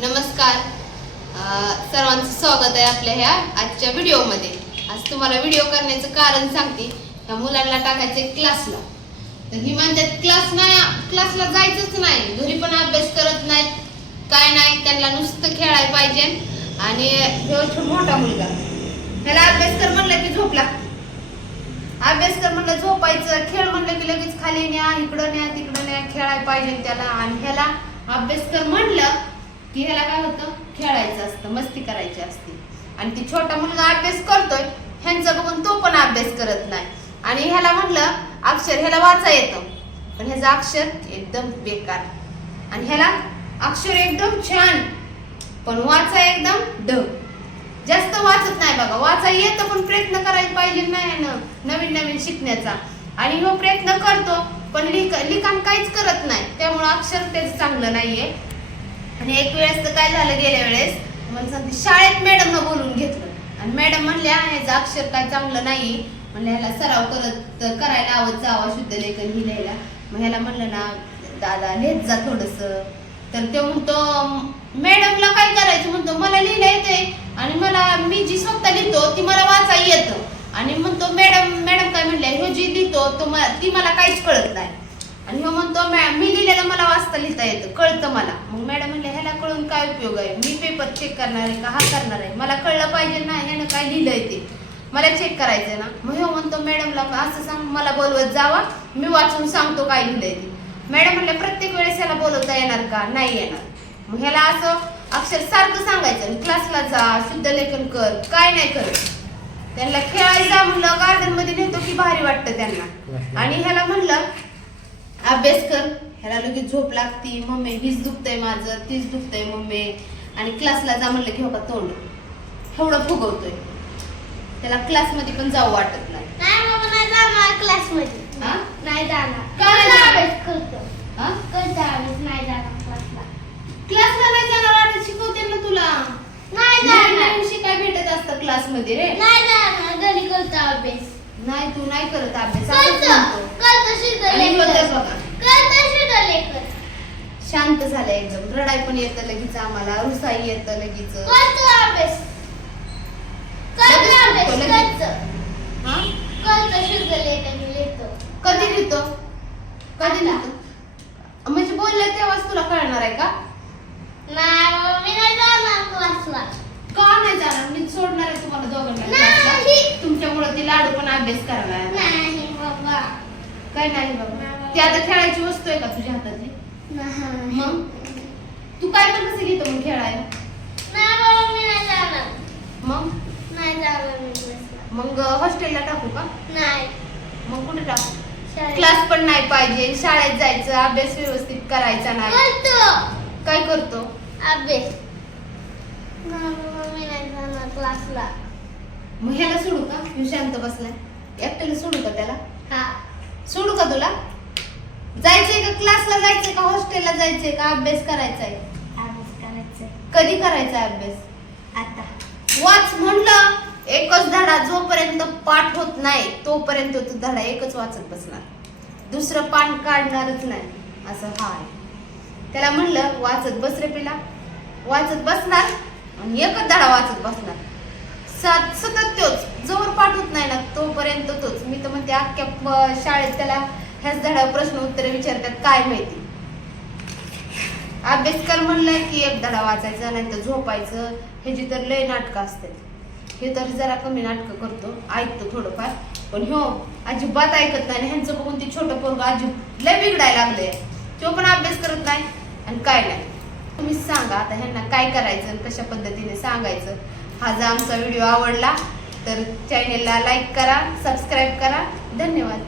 नमस्कार, सर्वांचं स्वागत आहे आपल्या ह्या आजच्या व्हिडिओमध्ये। आज तुम्हाला व्हिडिओ करण्याचं कारण सांगते। ह्या मुलांना टाकायचे क्लासला, तर ही म्हणतात क्लासला जायचंच नाही, घरी पण अभ्यास करत नाहीत, काय नाही, त्यांना नुसतं खेळायला पाहिजे। आणि ह्यो मोठा मुलगा, ह्याला अभ्यास कर म्हणलं की झोप लागते, अभ्यास कर म्हणलं झोपायचं, खेळ म्हणलं की लगेच खाली न्या, इकडं न्या, तिकडं न्या, खेळायला पाहिजे त्याला। आणि ह्याला अभ्यास कर म्हणलं की ह्याला काय होतं, खेळायचं असतं, मस्ती करायची असते। आणि ती छोटा मुलगा अभ्यास करतोय, ह्यांचं बघून तो पण अभ्यास करत नाही। आणि ह्याला म्हणलं अक्षर, ह्याला वाचा येतं, पण ह्याचं अक्षर एकदम बेकार, आणि ह्याला अक्षर एकदम छान, पण वाचा एकदम ढ, जास्त वाचत नाही बघा। वाचा येतं पण प्रयत्न करायला पाहिजे नाही ना, नवीन नवीन शिकण्याचा। आणि हो प्रयत्न करतो पण लिखाण काहीच करत नाही, त्यामुळे अक्षर त्याचं चांगलं नाहीये। आणि एक वेळेस तर काय झालं, गेल्या वेळेस मला सांगते शाळेत मॅडमनं बोलून घेतलं, आणि मॅडम म्हणल्या ह्याचं अक्षर काय चांगलं नाही, म्हणलं ह्याला सराव करायला आवत जावा शुद्ध लेखन ही लिहायला। मग ह्याला म्हणलं ना दादा लिहित जा थोडंसं, तर ते म्हणतो मॅडमला काय करायचं, म्हणतो मला लिहिता येते, आणि मी जी स्वतः लिहितो ती मला वाचा येतं। आणि म्हणतो मॅडम काय म्हणल्या, ह्यो जी लिहितो ती मला काहीच कळत नाही, आणि ह्यो म्हणतो मी लिहिलेलं मला वाचता लिहिता येतं, कळतं मला। मग मॅडम म्हणले ह्याला कळून काय उपयोग आहे, मी पेपर चेक करणार आहे का हा करणार आहे, मला कळलं पाहिजे ना ह्यानं काय लिहिलंय ते, मला चेक करायचंय ना। मग ह्यो म्हणतो मॅडमला असं सांग, मला बोलवत जावा, मी वाचून सांगतो काय लिहिलंय ते। मॅडम म्हणले प्रत्येक वेळेस ह्याला बोलवता येणार का, नाही येणार। मग ह्याला असं अक्षर सारखं सांगायचं, क्लासला जा, शुद्ध लेखन कर, काय नाही करत। त्यांना खेळायला जा म्हणलं, गार्डन मध्ये नेतो की भारी वाटतं त्यांना। आणि ह्याला म्हणलं अभ्यास कर, ह्याला लगेच झोप लागती, मम्मी हीच दुखतंय माझं, तीच दुखतंय मम्मी। आणि क्लासला जा म्हणलं की हो का तोंड एवढं फुगवतोय, त्याला क्लासमध्ये पण जाऊ वाटत नाही। नाही मम्मा, नाही जाणार क्लासमध्ये, नाही जाणार, का नाही जाणार? अभ्यास करतो, करतो अभ्यास, नाही जाणार क्लासला नाही जाणार, आता शिकवते ना तुला, नाही जाणार, शिकाय भेटत असतं क्लासमध्ये रे, नाही जाणार, घरी करतो अभ्यास। नाही तू नाही करत अभ्यास, करतो शुद्ध लेखन, शांत झालं एकदम, रडाई पण येतं लगेच, आम्हाला रुसाई येतं लगेच, करतो अभ्यास, करतो शुद्ध लेखन लिहितो। कधी लिहितो, कधी लिहितो, म्हणजे बोललं तेव्हाच तुला कळणार आहे का? नाही मम्मी, नाही जाणार क्लासला। का नाही जाणार, मी सोडणार आहे तुम्हाला दोघांना क्लासला, तुमच्यामुळे ती लाडू पण अभ्यास करणार नाही बाबा, काय नाही बाबा, ती आता खेळायची वस्तू आहे का तुझ्या हातातली? मग तू काय पण कसं घेतो मग खेळायला? नाही बाबा, मी नाही जाणार, मग नाही जाणार मी क्लासला। मग हॉस्टेलला टाकू का? नाही, मग कुठे टाकू? क्लास पण नाही पाहिजे, शाळेत जायचं, अभ्यास व्यवस्थित करायचा नाही, करतो काय करतो अभ्यास, मी नाही जाणार क्लासला। मग ह्याला सोडू का, मी शांत बसलाय, एकट्याला सोडू का त्याला? हा, सोडू का तुला? जायचंय का क्लासला, जायचंय का हॉस्टेलला जायचंय का, अभ्यास करायचाय? अभ्यास करायचा। कधी करायचा अभ्यास? आता वाच म्हणलं एकच धडा, जोपर्यंत पाठ होत नाही तोपर्यंत तू धडा एकच वाचत बसणार, दुसरं पान काढणारच नाही, असं हाय। त्याला म्हणलं वाचत बस रे पिला, वाचत बसणार आणि एकच धडा वाचत बसणार, सतत तोच, जोवर पाठ होत नाही ना तोपर्यंत तोच। मी तर म्हणते अख्ख्या शाळेत त्याला ह्याच धड्यावर प्रश्न उत्तरे विचारतात, काय माहिती। अभ्यास कर म्हणलंय की एक धडा वाचायचा, नाही तर झोपायचं, ह्याची तर लय नाटकं असतात, हे तर जरा कमी नाटकं करतो, ऐकतो थोडंफार, पण ह्यो अजिबात ऐकत नाही। ह्यांचं बघून ते छोटं पोरगं लय बिघडायला लागलंय, तो पण अभ्यास करत नाही आणि काय नाही। तुम्ही सांगा आता ह्यांना काय करायचं आणि कशा पद्धतीने सांगायचं। हा जर आमचा व्हिडिओ आवडला तर चॅनेलला लाईक करा, सबस्क्राईब करा, धन्यवाद।